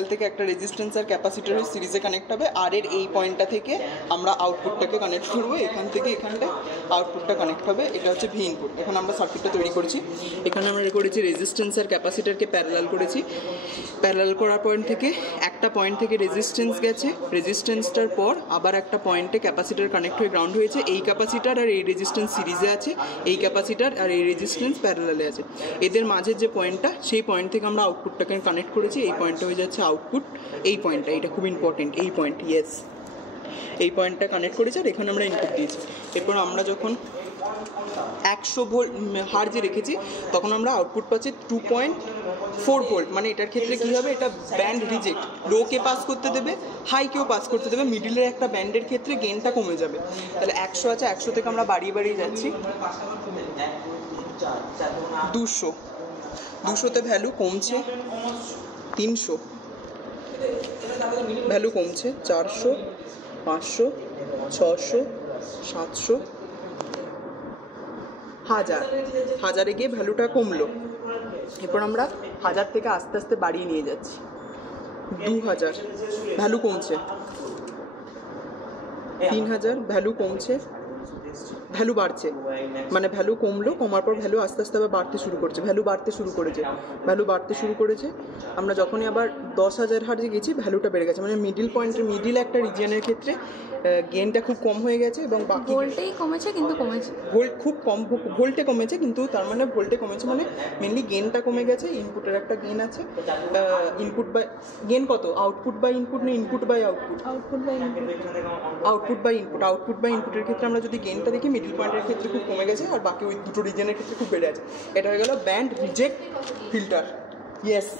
Parallel থেকে একটা resistance আর ক্যাপাসিটরের সিরিজে কানেক্ট হবে। আর এর এই পয়েন্টটা থেকে আমরা আউটপুটটাকে কানেক্ট করবো, এখান থেকে এখানটায় আউটপুটটা কানেক্ট হবে। এটা হচ্ছে ভি ইনপুট। এখন আমরা সার্কিটটা তৈরি করেছি। এখানে আমরা করেছি রেজিস্ট্যান্স আর ক্যাপাসিটরকে প্যারালাল করেছি। প্যারালাল করার পয়েন্ট থেকে একটা পয়েন্ট থেকে রেজিস্ট্যান্স গেছে, রেজিস্ট্যান্সটার পর আবার একটা পয়েন্টে ক্যাপাসিটর কানেক্ট হয়ে গ্রাউন্ড হয়েছে। এই ক্যাপাসিটর আর এই রেজিস্ট্যান্স সিরিজে আছে, এই ক্যাপাসিটর আর এই রেজিস্ট্যান্স প্যারালালে আছে। এদের মাঝের যে পয়েন্টটা, সেই পয়েন্ট থেকে আমরা আউটপুটটাকে কানেক্ট করেছি। এই পয়েন্টটা হয়ে যাচ্ছে আউটপুট। এই পয়েন্টটা, এটা খুব ইম্পর্টেন্ট, এই পয়েন্ট, ইয়েস, এই পয়েন্টটা কানেক্ট করেছি আর এখানে আমরা ইনপুট দিয়েছি। এরপর আমরা যখন 100 ভোল্ট হার্জে রেখেছি তখন আমরা আউটপুট পাচ্ছি 2.4 ভোল্ট। মানে এটার ক্ষেত্রে কী হবে, এটা ব্যান্ড রিজেক্ট, লোকে পাস করতে দেবে, হাইকেও পাস করতে দেবে, মিডিলের একটা ব্যান্ডের ক্ষেত্রে গেনটা কমে যাবে। তাহলে 100 আছে, 100 থেকে আমরা বাড়িয়ে বাড়িয়ে যাচ্ছি 200, 200তে ভ্যালু কমছে 300, ভ্যালু কমছে 400, 500, 600, 700, 1000, 1000-এ গিয়ে ভ্যালুটা কমলো। এরপর আমরা 1000 থেকে আস্তে আস্তে বাড়িয়ে নিয়ে যাচ্ছি 2000, ভ্যালু কমছে 3000, ভ্যালু কমছে, ভ্যালু বাড়ছে, মানে ভ্যালু কমলো, কমার পর ভ্যালু আস্তে আস্তে আবার বাড়তে শুরু করছে, ভ্যালু বাড়তে শুরু করেছে, ভ্যালু বাড়তে শুরু করেছে। আমরা যখনই আবার 10,000 হার্জে গেছি ভ্যালুটা বেড়ে গেছে, মানে মিডিল পয়েন্টের, মিডিল একটা রিজিয়নের ক্ষেত্রে গেনটা খুব কম হয়ে গেছে এবং বাকি ভোল্টেই কমেছে, কিন্তু কমেছে, ভোল্ট খুব কম, ভোল্টে কমেছে, কিন্তু তার মানে ভোল্টে কমেছে মানে মেনলি গেনটা কমে গেছে। ইনপুটের একটা গেন আছে, ইনপুট বাই গেন কত, আউটপুট বাই ইনপুট না input by output, output by input, output by input. Output by ইনপুটের ক্ষেত্রে আমরা যদি গেনটা দেখি মিডিল পয়েন্টের ক্ষেত্রে খুব কমে গেছে আর বাকি ওই দুটো রিজনের ক্ষেত্রে খুব বেড়ে আছে। এটা হয়ে গেল ব্যান্ড রিজেক্ট ফিল্টার। ইয়েস।